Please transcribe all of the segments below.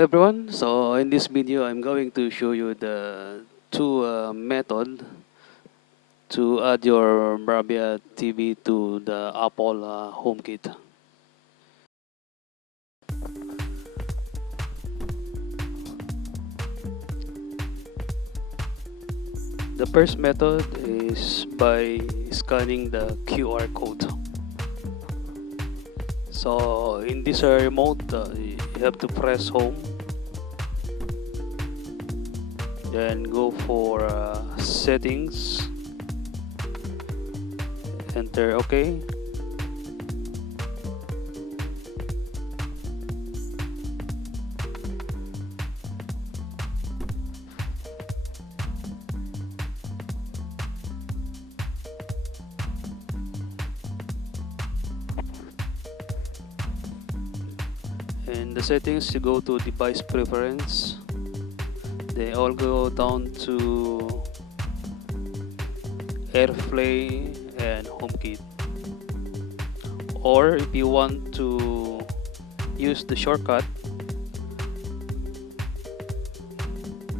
everyone, so in this video I'm going to show you the two method to add your Bravia TV to the Apple HomeKit. The first method is by scanning the QR code. So in this remote, you have to press home, then go for settings, enter OK, in the settings you go to device preference, they all go down to AirPlay and HomeKit. Or if you want to use the shortcut,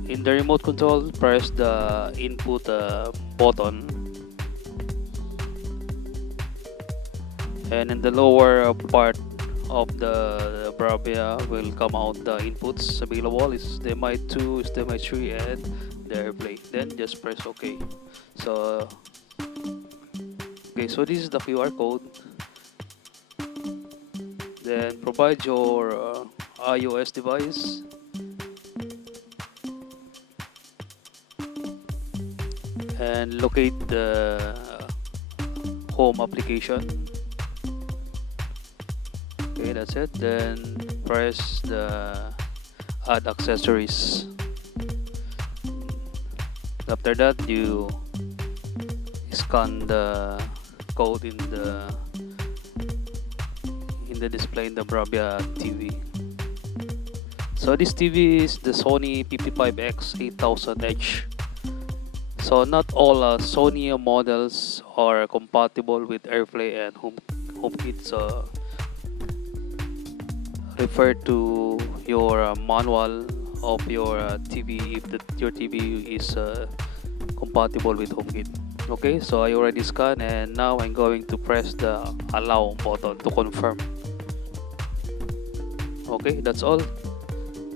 in the remote control press the input button, and in the lower part of the Bravia will come out the inputs available is HDMI 2, HDMI 3 and the AirPlay. Then just press OK. So so this is the QR code. Then provide your iOS device, and locate the home application. Okay, that's it. Then press the add accessories. After that, you scan the code in the display in the Bravia TV. So this TV is the Sony 55X 8000H. So not all Sony models are compatible with AirPlay and HomeKit. So refer to your manual of your TV if your TV is compatible with HomeKit. Okay, so I already scanned, and now I'm going to press the allow button to confirm. Okay, that's all.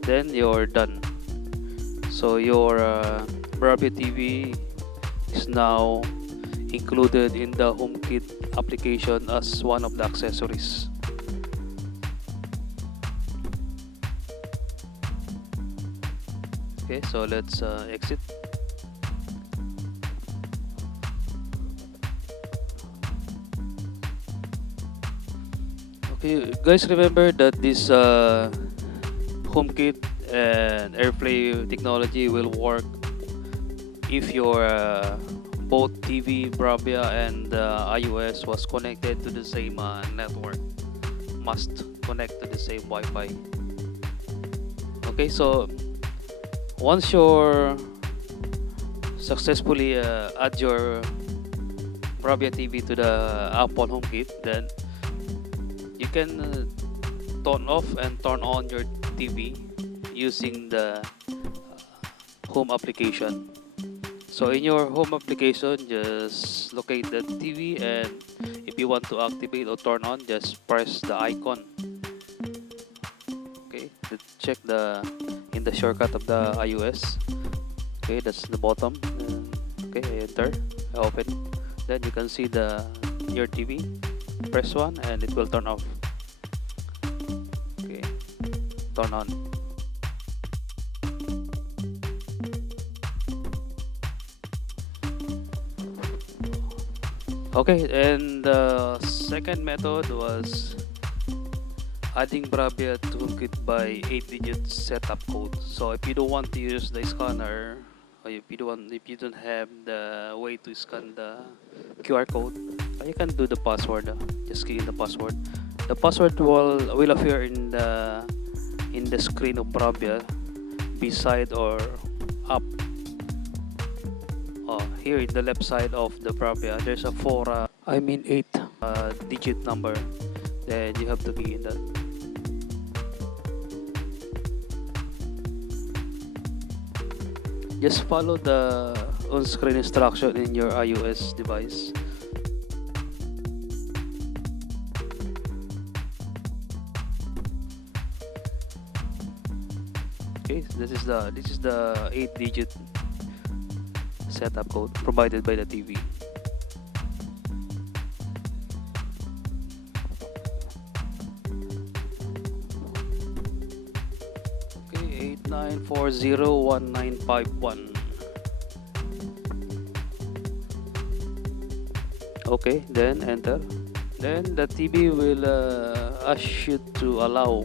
Then you're done. So your Bravia TV is now included in the HomeKit application as one of the accessories. Okay, so let's exit. Okay, guys, remember that this HomeKit and AirPlay technology will work if your both TV, Bravia and iOS was connected to the same network. Must connect to the same Wi-Fi. Okay, so once you're successfully add your Bravia TV to the Apple HomeKit, then you can turn off and turn on your TV using the home application. So in your home application, just locate the TV, and if you want to activate or turn on, just press the icon. Okay, check in the shortcut of the iOS. Okay, that's the bottom. Okay, enter, open. Then you can see your TV. Press 1 and it will turn off. Okay, turn on. Okay, and the second method was adding Bravia to HomeKit by 8-digit setup code. So if you don't want to use the scanner, or if you don't have the way to scan the QR code, you can do the password. Just key in the password. The password will appear in the screen of Bravia, beside or up. Here in the left side of the Bravia, there's a 8-digit number. Then you have to key in that. just follow the on-screen instruction in your iOS device. Okay, this is the 8-digit setup code provided by the TV. Okay, 89401951. Okay, then enter. Then the TV will ask you to allow.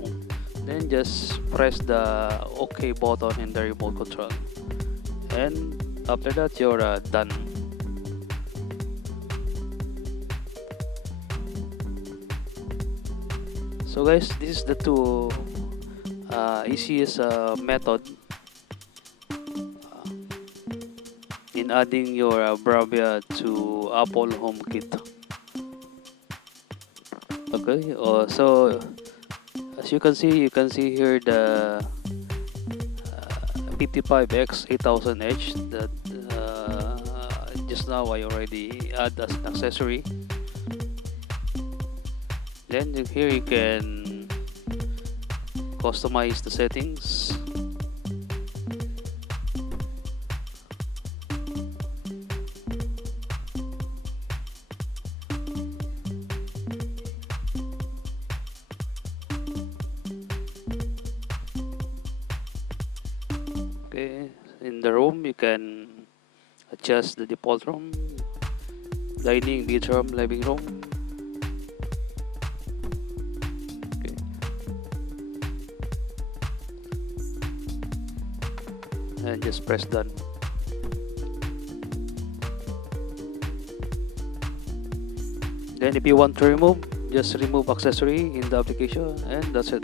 Then just press the OK button in the remote control, and after that you're done. So guys, this is the two easiest method in adding your Bravia to Apple HomeKit. Okay, so as you can see here the 55X 8000H that just now I already add as an accessory. Then here you can customize the settings. Okay, in the room you can adjust the default room, dining, bedroom, living room. Okay. And just press done. Then if you want to remove, just remove accessory in the application, and that's it.